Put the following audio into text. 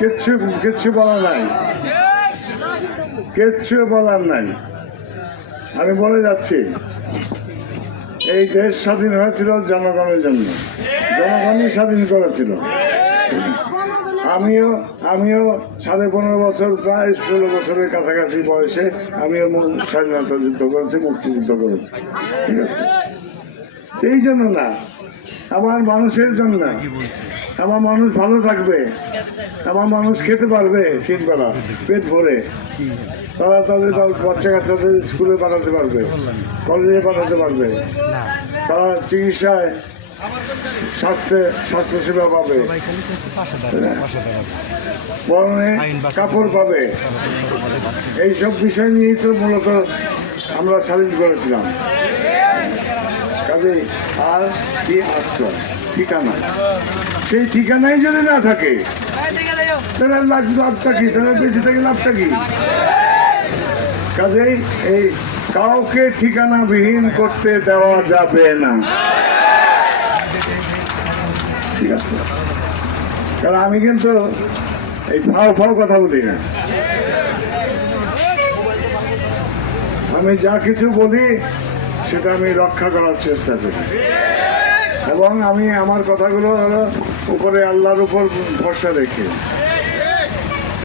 কিচ্ছু কিচ্ছু বলার নাই, কিচ্ছু বলার নাই। আমি বলে যাচ্ছি, এই দেশ স্বাধীন হয়েছিল জনগণের জন্য, জনগণই স্বাধীন করেছিল। আমিও 15.5 বছর, প্রায় 16 বছরের কাছাকাছি বয়সে আমিও স্বাধীনতা যুদ্ধ করেছি, মুক্তিযুদ্ধ করেছি। ঠিক আছে, এই জন্য না, আমার মানুষের জন্য। আমার মানুষ ভালো থাকবে, আমার মানুষ খেতে পারবে 3 বেলা পেট ভরে, তারা তাদের বাচ্চা কাচ্চাদের স্কুলে পাঠাতে পারবে, কলেজে পাঠাতে পারবে, তারা চিকিৎসায় স্বাস্থ্যসেবা পাবে, পরনে কাপড় পাবে। এইসব বিষয় নিয়েই তো মূলত আমরা স্বাধীন করেছিলাম। কাজে আর কি আশ্রয়, ঠিকানা, সেই ঠিকানাই যদি না থাকে তাহলে লাভটা কি, তাহলে বেশি থেকে লাভটা কি? কাজেই এই কাউকে ঠিকানাবিহীন করতে দেওয়া যাবে না, ঠিক আছে? কারণ আমি কিন্তু এই ফাও কথা বলি না, আমি যা কিছু বলি সেটা আমি রক্ষা করার চেষ্টা করি, এবং আমি আমার কথাগুলো উপরে আল্লাহর উপর ভরসা রেখে